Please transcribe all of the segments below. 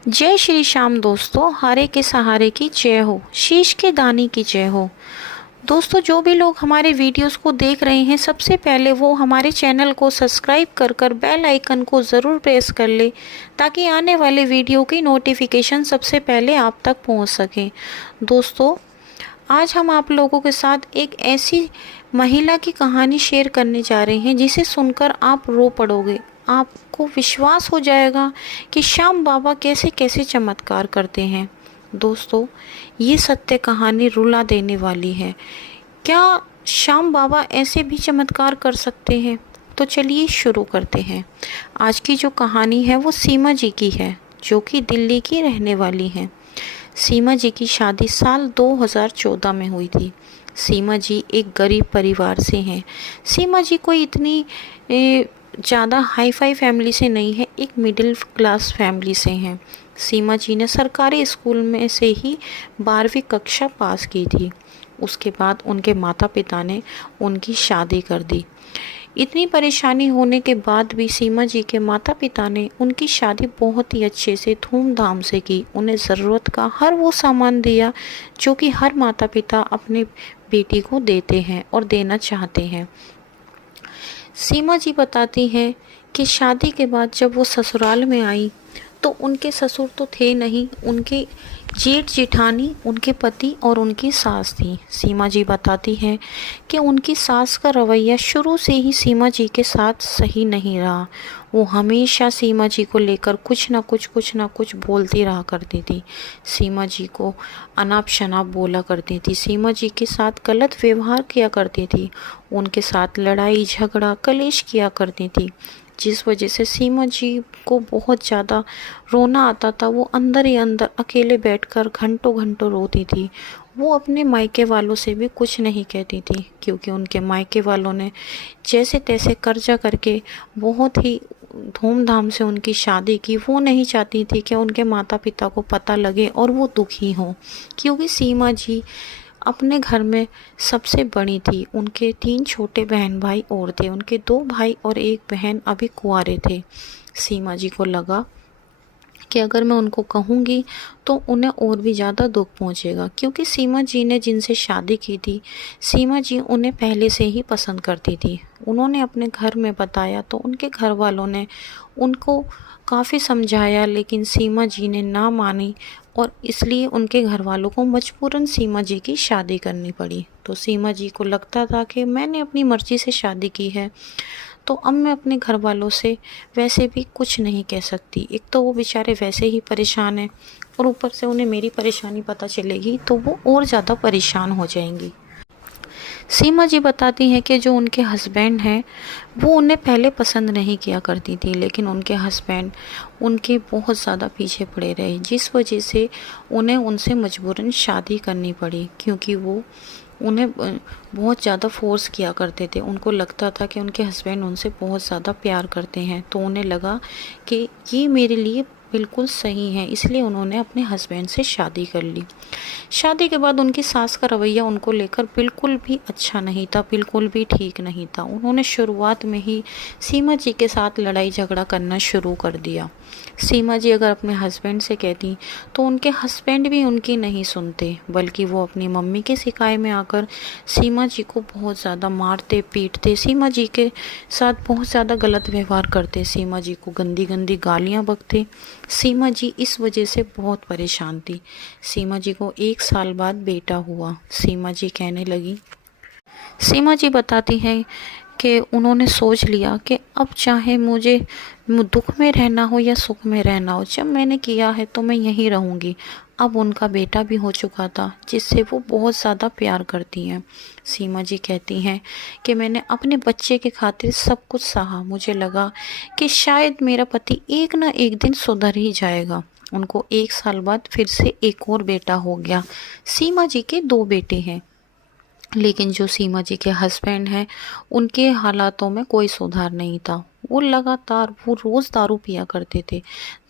जय श्री श्याम दोस्तों, हारे के सहारे की जय हो, शीश के दानी की जय हो। दोस्तों, जो भी लोग हमारे वीडियोस को देख रहे हैं, सबसे पहले वो हमारे चैनल को सब्सक्राइब कर बेल आइकन को ज़रूर प्रेस कर ले, ताकि आने वाले वीडियो की नोटिफिकेशन सबसे पहले आप तक पहुंच सके। दोस्तों, आज हम आप लोगों के साथ एक ऐसी महिला की कहानी शेयर करने जा रहे हैं जिसे सुनकर आप रो पड़ोगे। आपको विश्वास हो जाएगा कि श्याम बाबा कैसे कैसे चमत्कार करते हैं। दोस्तों, ये सत्य कहानी रुला देने वाली है। क्या श्याम बाबा ऐसे भी चमत्कार कर सकते हैं? तो चलिए शुरू करते हैं। आज की जो कहानी है वो सीमा जी की है, जो कि दिल्ली की रहने वाली हैं। सीमा जी की शादी साल 2014 में हुई थी। सीमा जी एक गरीब परिवार से हैं। सीमा जी कोई इतनी ज़्यादा हाई फाई फैमिली से नहीं है, एक मिडिल क्लास फैमिली से हैं। सीमा जी ने सरकारी स्कूल में से ही 12वीं कक्षा पास की थी। उसके बाद उनके माता पिता ने उनकी शादी कर दी। इतनी परेशानी होने के बाद भी सीमा जी के माता पिता ने उनकी शादी बहुत ही अच्छे से धूमधाम से की। उन्हें ज़रूरत का हर वो सामान दिया जो कि हर माता पिता अपने बेटी को देते हैं और देना चाहते हैं। सीमा जी बताती हैं कि शादी के बाद जब वो ससुराल में आई तो उनके ससुर तो थे नहीं, उनके जेठ जेठानी, उनके पति और उनकी सास थी। सीमा जी बताती हैं कि उनकी सास का रवैया शुरू से ही सीमा जी के साथ सही नहीं रहा। वो हमेशा सीमा जी को लेकर कुछ ना कुछ बोलती रहा करती थी। सीमा जी को अनाप शनाप बोला करती थी। सीमा जी के साथ गलत व्यवहार किया करती थी। उनके साथ लड़ाई झगड़ा कलेश किया करती थी, जिस वजह से सीमा जी को बहुत ज़्यादा रोना आता था। वो अंदर ही अंदर अकेले बैठकर घंटों घंटों रोती थी। वो अपने मायके वालों से भी कुछ नहीं कहती थी, क्योंकि उनके मायके वालों ने जैसे तैसे कर्जा करके बहुत ही धूमधाम से उनकी शादी की। वो नहीं चाहती थी कि उनके माता पिता को पता लगे और वो दुखी हों, क्योंकि सीमा जी अपने घर में सबसे बड़ी थी। उनके 3 छोटे बहन भाई और थे। उनके 2 भाई और 1 बहन अभी कुंवारे थे। सीमा जी को लगा कि अगर मैं उनको कहूँगी तो उन्हें और भी ज़्यादा दुख पहुँचेगा, क्योंकि सीमा जी ने जिनसे शादी की थी, सीमा जी उन्हें पहले से ही पसंद करती थी। उन्होंने अपने घर में बताया तो उनके घर वालों ने उनको काफ़ी समझाया, लेकिन सीमा जी ने ना मानी और इसलिए उनके घर वालों को मजबूरन सीमा जी की शादी करनी पड़ी। तो सीमा जी को लगता था कि मैंने अपनी मर्ज़ी से शादी की है, तो अब मैं अपने घर वालों से वैसे भी कुछ नहीं कह सकती। एक तो वो बेचारे वैसे ही परेशान हैं और ऊपर से उन्हें मेरी परेशानी पता चलेगी तो वो और ज़्यादा परेशान हो जाएंगी। सीमा जी बताती हैं कि जो उनके हस्बैंड हैं वो उन्हें पहले पसंद नहीं किया करती थी, लेकिन उनके हस्बैंड उनके बहुत ज़्यादा पीछे पड़े रहे, जिस वजह से उन्हें उनसे मजबूरन शादी करनी पड़ी, क्योंकि वो उन्हें बहुत ज़्यादा फोर्स किया करते थे। उनको लगता था कि उनके हस्बैंड उनसे बहुत ज़्यादा प्यार करते हैं, तो उन्हें लगा कि ये मेरे लिए बिल्कुल सही है, इसलिए उन्होंने अपने हस्बैंड से शादी कर ली। शादी के बाद उनकी सास का रवैया उनको लेकर बिल्कुल भी अच्छा नहीं था, बिल्कुल भी ठीक नहीं था। उन्होंने शुरुआत में ही सीमा जी के साथ लड़ाई झगड़ा करना शुरू कर दिया। सीमा जी अगर अपने हस्बैंड से कहती तो उनके हस्बैंड भी उनकी नहीं सुनते, बल्कि वो अपनी मम्मी के शिकायत में आकर सीमा जी को बहुत ज़्यादा मारते पीटते, सीमा जी के साथ बहुत ज़्यादा गलत व्यवहार करते, सीमा जी को गंदी गंदी गालियाँ बकते। सीमा जी इस वजह से बहुत परेशान थी। सीमा जी को 1 साल बाद बेटा हुआ। सीमा जी कहने लगी, सीमा जी बताती हैं कि उन्होंने सोच लिया कि अब चाहे मुझे दुख में रहना हो या सुख में रहना हो, जब मैंने किया है तो मैं यहीं रहूँगी। अब उनका बेटा भी हो चुका था, जिससे वो बहुत ज़्यादा प्यार करती हैं। सीमा जी कहती हैं कि मैंने अपने बच्चे के खातिर सब कुछ सहा। मुझे लगा कि शायद मेरा पति एक ना एक दिन सुधर ही जाएगा। उनको 1 साल बाद फिर से एक और बेटा हो गया। सीमा जी के 2 बेटे हैं, लेकिन जो सीमा जी के हस्बैंड हैं उनके हालातों में कोई सुधार नहीं था। वो लगातार वो रोज़ दारू पिया करते थे।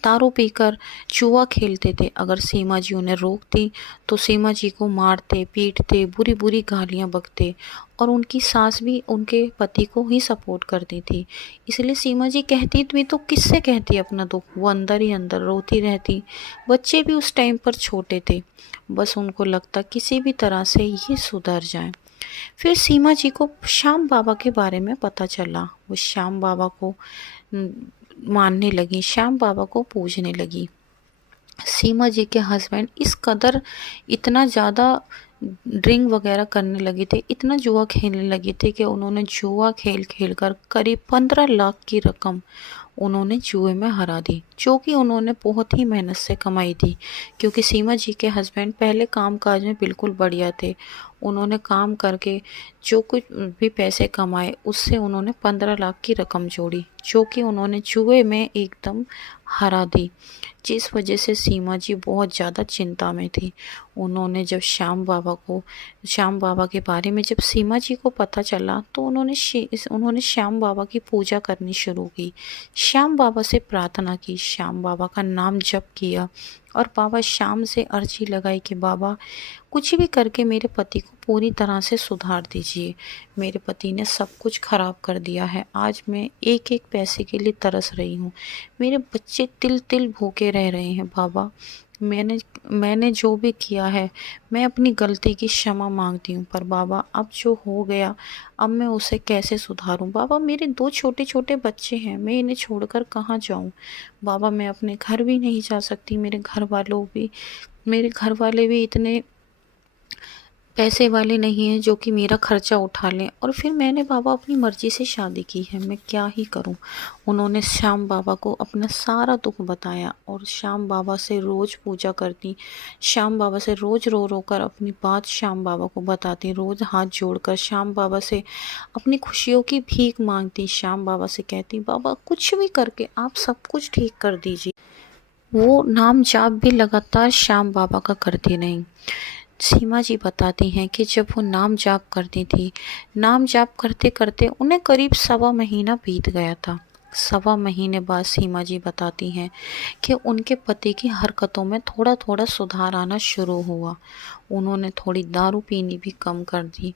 दारू पीकर जुआ खेलते थे। अगर सीमा जी उन्हें रोकती तो सीमा जी को मारते, पीटते, बुरी-बुरी गालियाँ बकते और उनकी सास भी उनके पति को ही सपोर्ट करती थी। इसलिए सीमा जी कहती भी तो किससे कहती अपना दुःख, वो अंदर ही अंदर रोती रहती। बच्चे भी उस टाइम पर छोटे थे। बस उनको लगता किसी भी तरह से ये सुधर जाएँ। फिर सीमा जी को श्याम बाबा के बारे में पता चला। वो श्याम बाबा को मानने लगी, श्याम बाबा को पूजने लगी। सीमा जी के हस्बैंड इस कदर इतना ज़्यादा ड्रिंक वगैरह करने लगे थे, इतना जुआ खेलने लगे थे कि उन्होंने जुआ खेल खेल कर करीब 15 लाख की रकम उन्होंने जुए में हरा दी, जो कि उन्होंने बहुत ही मेहनत से कमाई थी। क्योंकि सीमा जी के हस्बैंड पहले कामकाज में बिल्कुल बढ़िया थे। उन्होंने काम करके जो कुछ भी पैसे कमाए उससे उन्होंने 15 लाख की रकम जोड़ी, जो कि उन्होंने जुए में एकदम हरा दी, जिस वजह से सीमा जी बहुत ज़्यादा चिंता में थी। उन्होंने जब श्याम बाबा के बारे में जब सीमा जी को पता चला तो उन्होंने श्याम बाबा की पूजा करनी शुरू की। श्याम बाबा से प्रार्थना की, श्याम बाबा का नाम जप किया और बाबा श्याम से अर्जी लगाई कि बाबा कुछ भी करके मेरे पति को पूरी तरह से सुधार दीजिए। मेरे पति ने सब कुछ खराब कर दिया है। आज मैं एक एक पैसे के लिए तरस रही हूँ। मेरे बच्चे तिल तिल भूखे रह रहे हैं। बाबा मैंने जो भी किया है मैं अपनी गलती की क्षमा मांगती हूँ, पर बाबा अब जो हो गया अब मैं उसे कैसे सुधारूं। बाबा मेरे 2 छोटे छोटे बच्चे हैं, मैं इन्हें छोड़कर कहाँ जाऊं। बाबा मैं अपने घर भी नहीं जा सकती। मेरे घर वाले भी इतने पैसे वाले नहीं हैं जो कि मेरा खर्चा उठा लें। और फिर मैंने बाबा अपनी मर्ज़ी से शादी की है, मैं क्या ही करूं। उन्होंने श्याम बाबा को अपना सारा दुख बताया और श्याम बाबा से रोज़ पूजा करती, श्याम बाबा से रोज़ रो रो कर अपनी बात श्याम बाबा को बताती, रोज़ हाथ जोड़कर श्याम बाबा से अपनी खुशियों की भीख मांगती। श्याम बाबा से कहती बाबा कुछ भी करके आप सब कुछ ठीक कर दीजिए। वो नाम जाप भी लगातार श्याम बाबा का करती रहीं। सीमा जी बताती हैं कि जब वो नाम जाप करती थी, नाम जाप करते करते उन्हें करीब 1.25 महीना बीत गया था। 1.25 महीने बाद सीमा जी बताती हैं कि उनके पति की हरकतों में थोड़ा थोड़ा सुधार आना शुरू हुआ। उन्होंने थोड़ी दारू पीनी भी कम कर दी।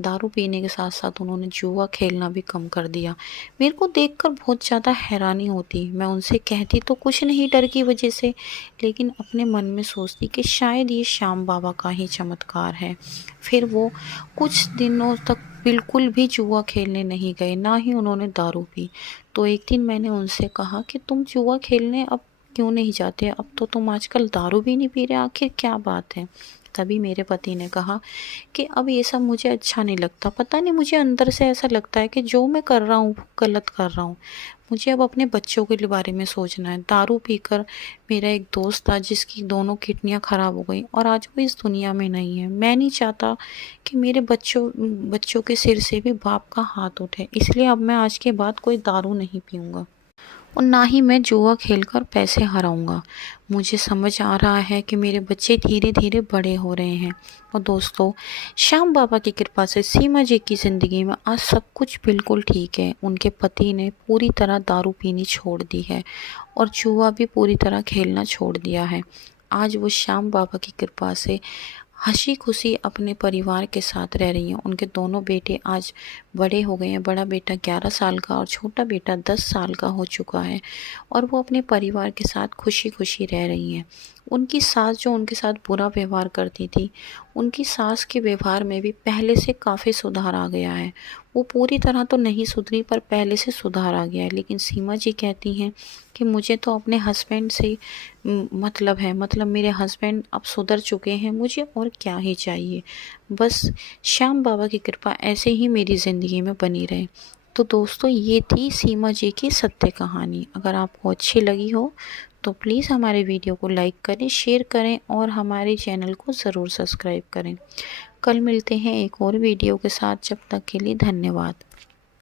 दारू पीने के साथ साथ उन्होंने जुआ खेलना भी कम कर दिया। मेरे को देखकर बहुत ज़्यादा हैरानी होती। मैं उनसे कहती तो कुछ नहीं डर की वजह से, लेकिन अपने मन में सोचती कि शायद ये श्याम बाबा का ही चमत्कार है। फिर वो कुछ दिनों तक बिल्कुल भी जुआ खेलने नहीं गए, ना ही उन्होंने दारू पी। तो एक दिन मैंने उनसे कहा कि तुम जुआ खेलने अब क्यों नहीं जाते? अब तो तुम आजकल दारू भी नहीं पी रहे, आखिर क्या बात है? तभी मेरे पति ने कहा कि अब ये सब मुझे अच्छा नहीं लगता। पता नहीं मुझे अंदर से ऐसा लगता है कि जो मैं कर रहा हूँ वो गलत कर रहा हूँ। मुझे अब अपने बच्चों के बारे में सोचना है। दारू पीकर मेरा एक दोस्त था जिसकी दोनों किडनियाँ ख़राब हो गई और आज वो इस दुनिया में नहीं है। मैं नहीं चाहता कि मेरे बच्चों के सिर से भी बाप का हाथ उठे, इसलिए अब मैं आज के बाद कोई दारू नहीं पीऊँगा और ना ही मैं जुआ खेलकर पैसे हराऊंगा। मुझे समझ आ रहा है कि मेरे बच्चे धीरे धीरे बड़े हो रहे हैं। और दोस्तों, श्याम बाबा की कृपा से सीमा जी की ज़िंदगी में आज सब कुछ बिल्कुल ठीक है। उनके पति ने पूरी तरह दारू पीनी छोड़ दी है और जुआ भी पूरी तरह खेलना छोड़ दिया है। आज वो श्याम बाबा की कृपा से हंसी खुशी अपने परिवार के साथ रह रही हैं। उनके दोनों बेटे आज बड़े हो गए हैं। बड़ा बेटा 11 साल का और छोटा बेटा 10 साल का हो चुका है और वो अपने परिवार के साथ खुशी खुशी रह रही हैं। उनकी सास जो उनके साथ बुरा व्यवहार करती थी, उनकी सास के व्यवहार में भी पहले से काफ़ी सुधार आ गया है। वो पूरी तरह तो नहीं सुधरी पर पहले से सुधार आ गया है। लेकिन सीमा जी कहती हैं कि मुझे तो अपने हस्बैंड से मतलब है, मतलब मेरे हस्बैंड अब सुधर चुके हैं, मुझे और क्या ही चाहिए। बस श्याम बाबा की कृपा ऐसे ही मेरी ज़िंदगी में बनी रहे। तो दोस्तों, ये थी सीमा जी की सत्य कहानी। अगर आपको अच्छी लगी हो तो प्लीज़ हमारे वीडियो को लाइक करें, शेयर करें और हमारे चैनल को ज़रूर सब्सक्राइब करें। कल मिलते हैं एक और वीडियो के साथ। जब तक के लिए धन्यवाद।